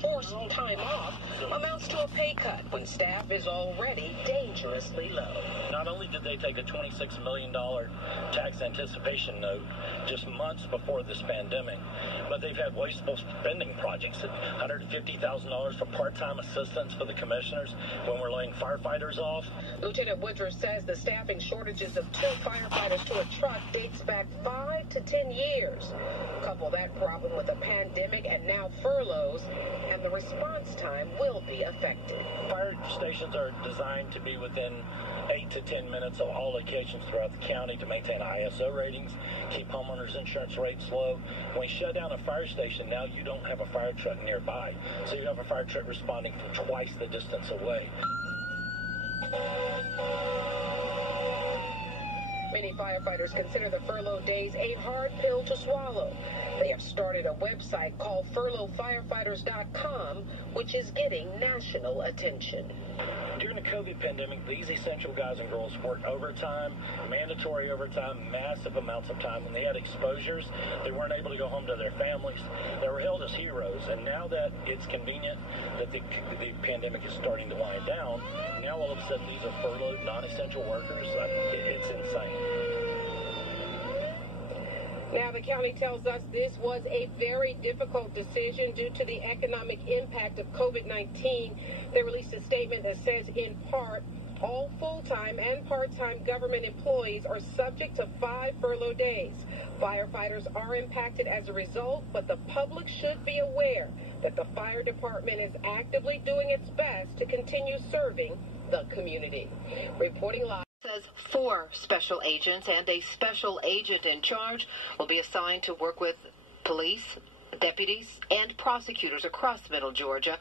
forced time off amounts to a pay cut when staff is already dangerously low. Not only did they take a $26 million tax anticipation note just months before this pandemic, but they've had wasteful spending projects at $150,000 for part-time assistance for the commissioners when we're laying firefighters off. Lieutenant Woodruff says the staffing shortages of 2 firefighters to a truck dates back 5 to 10 years. Couple that problem with a pandemic and now furloughs, and the response time will be affected. Fire stations are designed to be within 8 to 10 minutes of all locations throughout the county to maintain ISO ratings, keep homeowners insurance rates low. When we shut down a fire station, now you don't have a fire truck nearby. So you have a fire truck responding from twice the distance away. Many firefighters consider the furlough days a hard pill to swallow. They have started a website called furloughfirefighters.com, which is getting national attention. During the COVID pandemic, these essential guys and girls worked overtime, mandatory overtime, massive amounts of time. When they had exposures, they weren't able to go home to their families. They were hailed as heroes. And now that it's convenient that the pandemic is starting to wind down, now all of a sudden these are furloughed, non-essential workers. It's insane. Now, the county tells us this was a very difficult decision due to the economic impact of COVID-19. They released a statement that says, in part, all full-time and part-time government employees are subject to 5 furlough days. Firefighters are impacted as a result, but the public should be aware that the fire department is actively doing its best to continue serving the community. Reporting live. Says 4 special agents and a special agent in charge will be assigned to work with police, deputies, and prosecutors across Middle Georgia.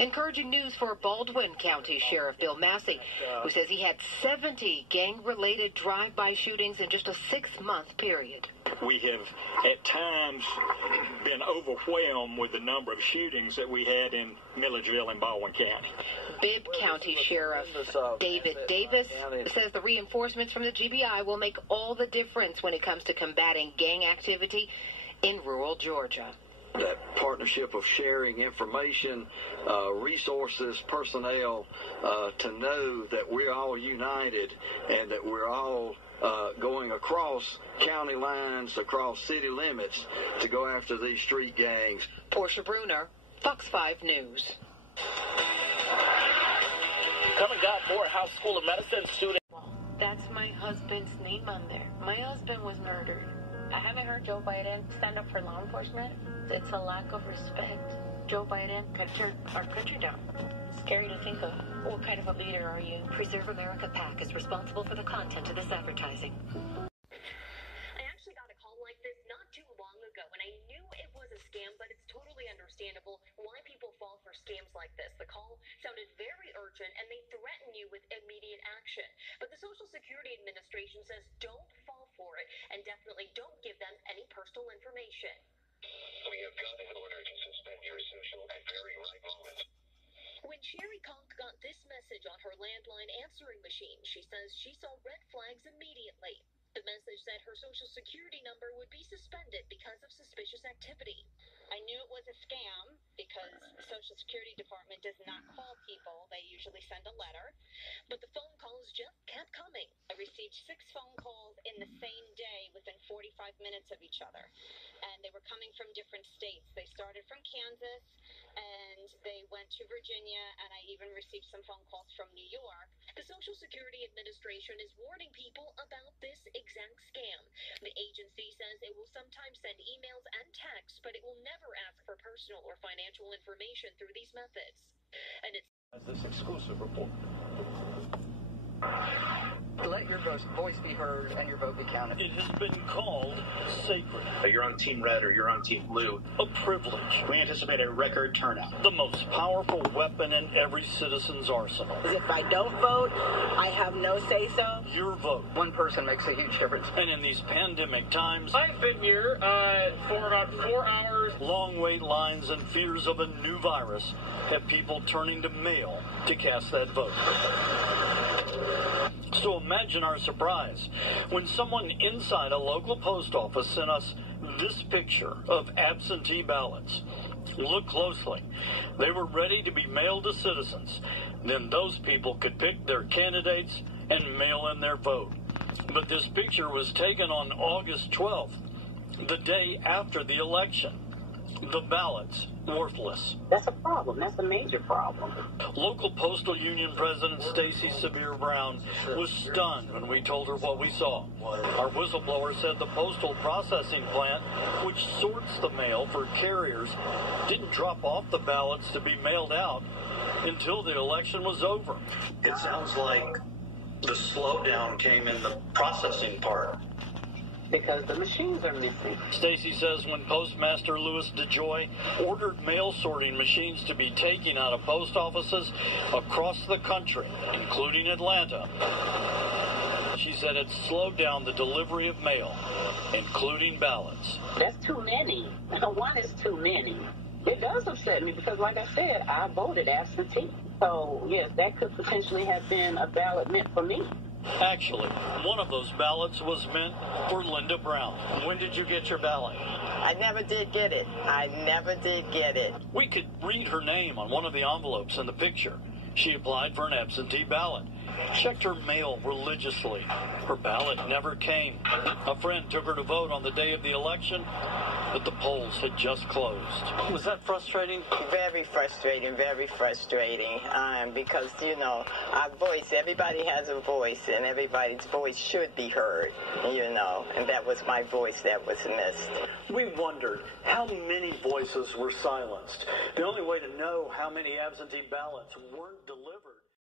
Encouraging news for Baldwin County Sheriff Bill Massey, who says he had 70 gang-related drive-by shootings in just a 6-month period. We have at times been overwhelmed with the number of shootings that we had in Milledgeville and Baldwin County. Bibb County Sheriff David Davis says the reinforcements from the GBI will make all the difference when it comes to combating gang activity in rural Georgia. That partnership of sharing information, resources, personnel, to know that we're all united and that we're all going across county lines, across city limits to go after these street gangs. Portia Bruner, Fox 5 News. Coming up, Morehouse School of Medicine student. That's my husband's name on there. My husband was murdered. I haven't heard Joe Biden stand up for law enforcement. It's a lack of respect. Joe Biden cut our country down. Scary to think of. What kind of a leader are you? Preserve America PAC is responsible for the content of this advertising. I actually got a call like this not too long ago, and I knew it was a scam, but it's totally understandable why people fall for scams like this. The call sounded very urgent, and they threaten you with immediate action. But the Social Security Administration says don't fall for it, and definitely don't give them any personal information. We have got an order to suspend your social at very right moment. When Sherry Conk got this message on her landline answering machine, she says she saw red flags immediately. The message said her Social Security number would be suspended because of suspicious activity. I knew it was a scam because the Social Security Department does not call people. They usually send a letter. But the phone calls just kept coming. I received 6 phone calls in the same day within 45 minutes of each other. And they were coming from different states. They started from Kansas and they went to Virginia, and I even received some phone calls from New York. The Social Security Administration is warning people about this exact scam. The agency says it will sometimes send emails and texts, but it will never ask for personal or financial information through these methods. And it's This exclusive report. Let your voice be heard and your vote be counted. It has been called sacred. You're on Team Red or you're on Team Blue. A privilege. We anticipate a record turnout. The most powerful weapon in every citizen's arsenal. If I don't vote, I have no say-so. Your vote. One person makes a huge difference. And in these pandemic times, I've been here for about 4 hours. Long wait lines and fears of a new virus have people turning to mail to cast that vote. So imagine our surprise when someone inside a local post office sent us this picture of absentee ballots. Look closely. They were ready to be mailed to citizens. Then those people could pick their candidates and mail in their vote. But this picture was taken on August 12th, the day after the election. The ballots worthless. That's a problem. That's a major problem. Local postal union president Stacy Severe Brown was stunned when we told her what we saw. Our whistleblower said the postal processing plant, which sorts the mail for carriers, didn't drop off the ballots to be mailed out until the election was over. It sounds like the slowdown came in the processing part. Because the machines are missing. Stacy says when Postmaster Louis DeJoy ordered mail sorting machines to be taken out of post offices across the country, including Atlanta, she said it slowed down the delivery of mail, including ballots. That's too many. One is too many. It does upset me because, like I said, I voted absentee. So, yes, that could potentially have been a ballot meant for me. Actually, one of those ballots was meant for Linda Brown. When did you get your ballot? I never did get it. We could read her name on one of the envelopes in the picture. She applied for an absentee ballot. Checked her mail religiously. Her ballot never came. A friend took her to vote on the day of the election, but the polls had just closed. Was that frustrating? Very frustrating, because, our voice, everybody has a voice, and everybody's voice should be heard, and that was my voice that was missed. We wondered how many voices were silenced. The only way to know how many absentee ballots weren't delivered